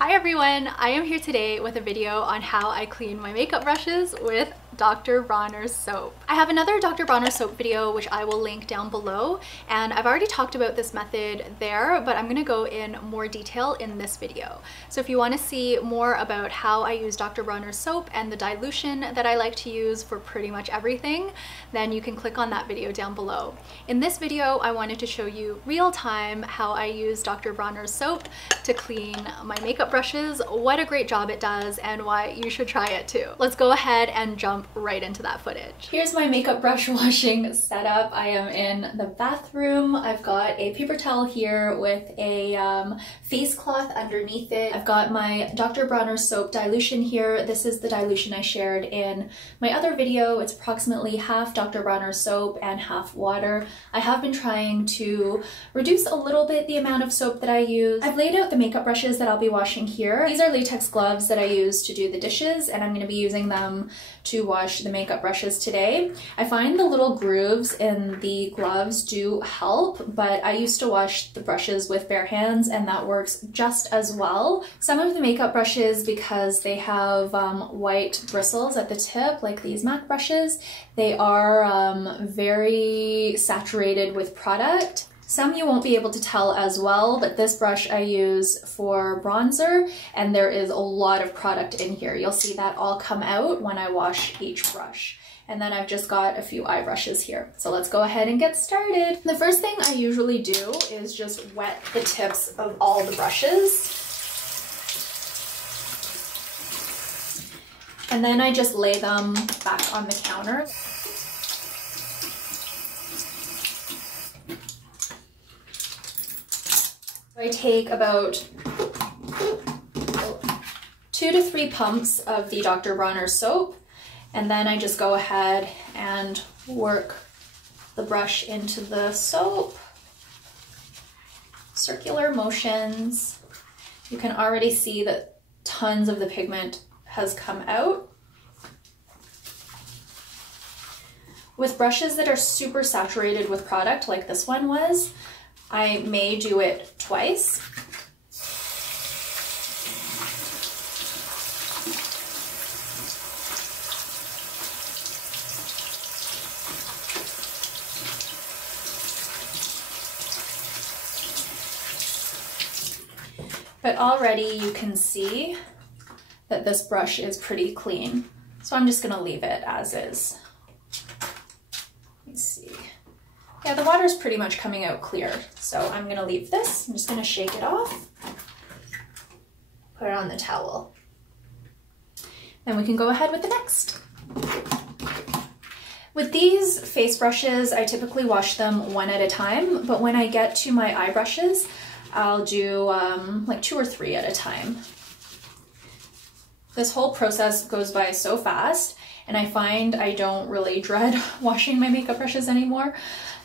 Hi everyone, I am here today with a video on how I clean my makeup brushes with Dr. Bronner's soap. I have another Dr. Bronner soap video which I will link down below, and I've already talked about this method there, but I'm going to go in more detail in this video. So if you want to see more about how I use Dr. Bronner's soap and the dilution that I like to use for pretty much everything, then you can click on that video down below. In this video, I wanted to show you real time how I use Dr. Bronner's soap to clean my makeup brushes, what a great job it does, and why you should try it too. Let's go ahead and jump right into that footage. Here's my makeup brush washing setup. I am in the bathroom. I've got a paper towel here with a face cloth underneath it. I've got my Dr. Bronner soap dilution here. This is the dilution I shared in my other video. It's approximately half Dr. Bronner soap and half water. I have been trying to reduce a little bit the amount of soap that I use. I've laid out the makeup brushes that I'll be washing here. These are latex gloves that I use to do the dishes, and I'm going to be using them to wash the makeup brushes today. I find the little grooves in the gloves do help, but I used to wash the brushes with bare hands and that works just as well. Some of the makeup brushes, because they have white bristles at the tip, like these MAC brushes, they are very saturated with product. Some you won't be able to tell as well, but this brush I use for bronzer, and there is a lot of product in here. You'll see that all come out when I wash each brush. And then I've just got a few eye brushes here. So let's go ahead and get started. The first thing I usually do is just wet the tips of all the brushes. And then I just lay them back on the counter. I take about 2 to 3 pumps of the Dr. Bronner soap, and then I just go ahead and work the brush into the soap. Circular motions. You can already see that tons of the pigment has come out. With brushes that are super saturated with product, like this one was, I may do it twice. But already you can see that this brush is pretty clean. So I'm just gonna leave it as is. Let me see. Yeah, the water's pretty much coming out clear, so I'm gonna leave this. I'm just gonna shake it off, put it on the towel. Then we can go ahead with the next. With these face brushes, I typically wash them one at a time, but when I get to my eye brushes, I'll do like 2 or 3 at a time. This whole process goes by so fast, and I find I don't really dread washing my makeup brushes anymore.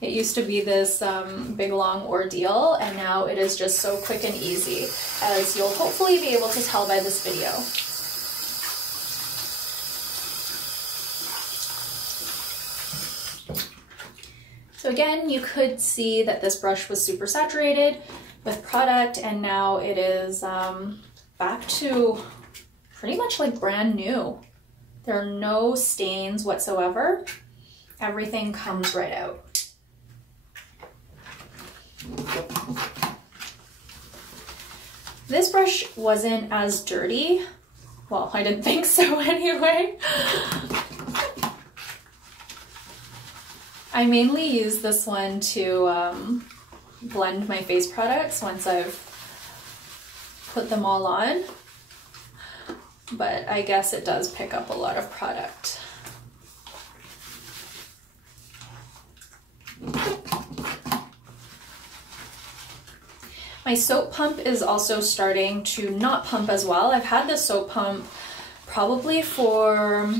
It used to be this big long ordeal, and now it is just so quick and easy, as you'll hopefully be able to tell by this video. So again, you could see that this brush was super saturated with product, and now it is back to pretty much like brand new. There are no stains whatsoever. Everything comes right out. This brush wasn't as dirty. Well, I didn't think so anyway. I mainly use this one to blend my face products once I've put them all on, but I guess it does pick up a lot of product. My soap pump is also starting to not pump as well. I've had this soap pump probably for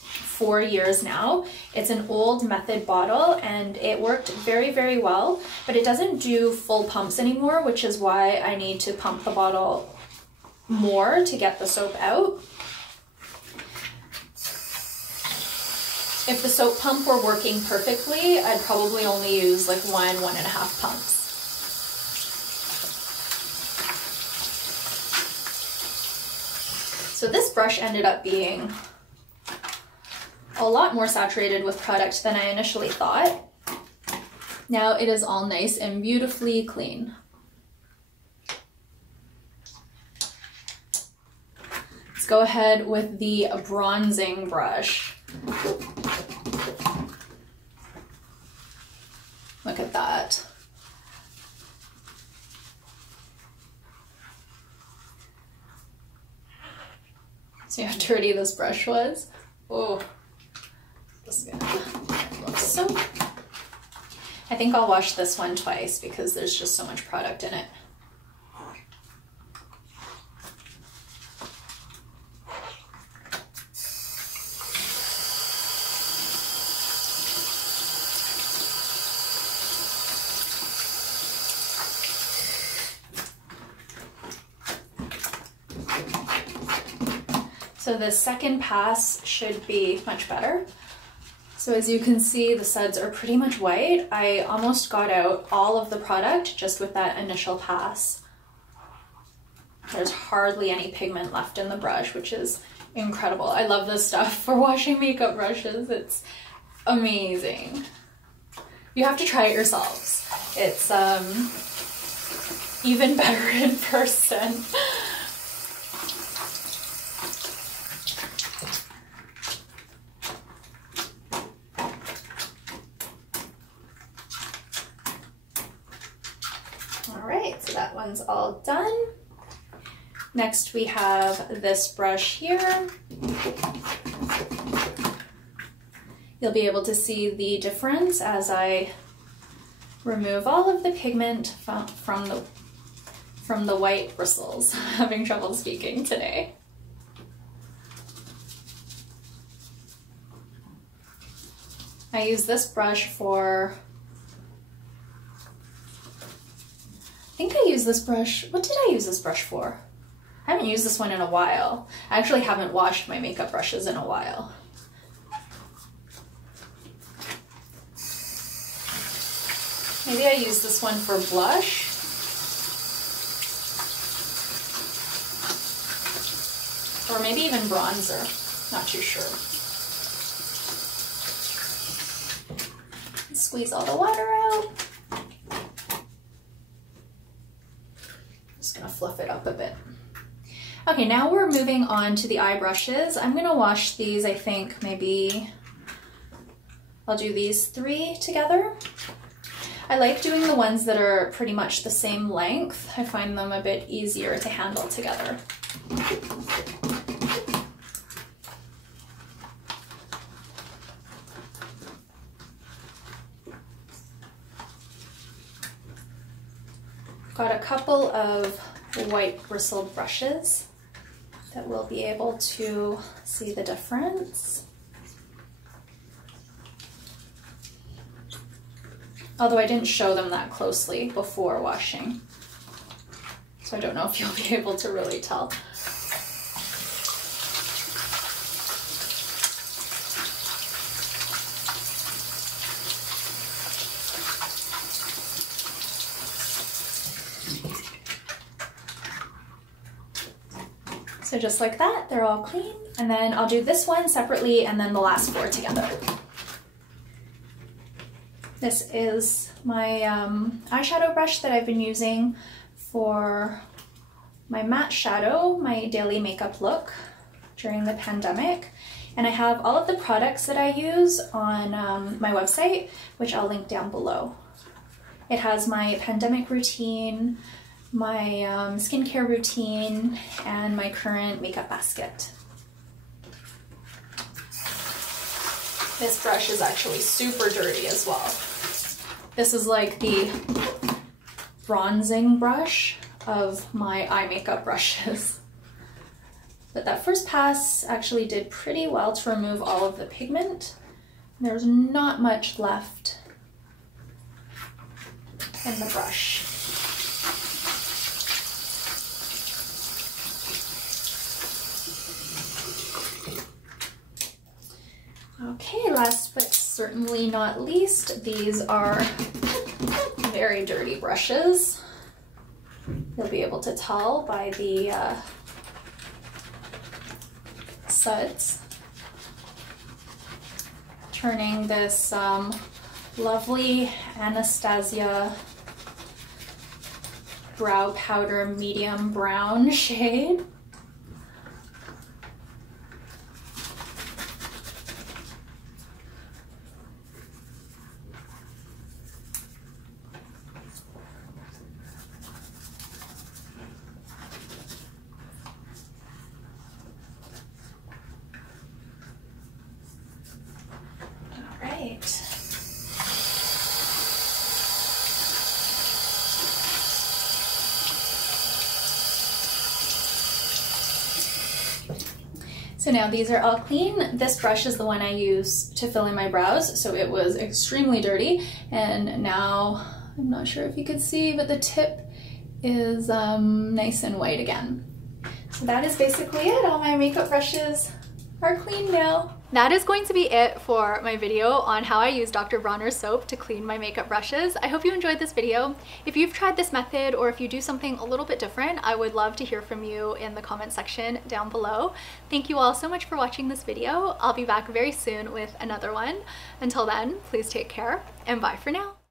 4 years now. It's an old Method bottle and it worked very, very well, but it doesn't do full pumps anymore, which is why I need to pump the bottle more to get the soap out. If the soap pump were working perfectly, I'd probably only use like 1.5 pumps. So this brush ended up being a lot more saturated with product than I initially thought. Now it is all nice and beautifully clean. Let's go ahead with the bronzing brush. Look at that. See how dirty this brush was? Oh, this is gonna look so. I think I'll wash this one twice because there's just so much product in it. So the second pass should be much better. So as you can see, the suds are pretty much white. I almost got out all of the product just with that initial pass. There's hardly any pigment left in the brush, which is incredible. I love this stuff for washing makeup brushes. It's amazing. You have to try it yourselves. It's even better in person. Alright, so that one's all done. Next we have this brush here. You'll be able to see the difference as I remove all of the pigment from the white bristles. I'm having trouble speaking today. I use this brush for, I think I use this brush, what did I use this brush for? I haven't used this one in a while. I actually haven't washed my makeup brushes in a while. Maybe I use this one for blush. Or maybe even bronzer, not too sure. Squeeze all the water out. Just gonna fluff it up a bit. Okay, now we're moving on to the eye brushes. I'm gonna wash these, I think maybe, I'll do these 3 together. I like doing the ones that are pretty much the same length. I find them a bit easier to handle together. Got a couple of white bristled brushes that will be able to see the difference. Although I didn't show them that closely before washing, so I don't know if you'll be able to really tell. So just like that, they're all clean. And then I'll do this one separately and then the last 4 together. This is my eyeshadow brush that I've been using for my matte shadow, my daily makeup look during the pandemic. And I have all of the products that I use on my website, which I'll link down below. It has my pandemic routine, my skincare routine, and my current makeup basket. This brush is actually super dirty as well. This is like the bronzing brush of my eye makeup brushes. But that first pass actually did pretty well to remove all of the pigment. There's not much left in the brush. Okay, last but certainly not least, these are very dirty brushes. You'll be able to tell by the suds, turning this lovely Anastasia brow powder medium brown shade. So now these are all clean. This brush is the one I use to fill in my brows, so it was extremely dirty, and now I'm not sure if you could see, but the tip is nice and white again. So that is basically it. All my makeup brushes are clean now. That is going to be it for my video on how I use Dr. Bronner soap to clean my makeup brushes. I hope you enjoyed this video. If you've tried this method or if you do something a little bit different, I would love to hear from you in the comment section down below. Thank you all so much for watching this video. I'll be back very soon with another one. Until then, please take care and bye for now.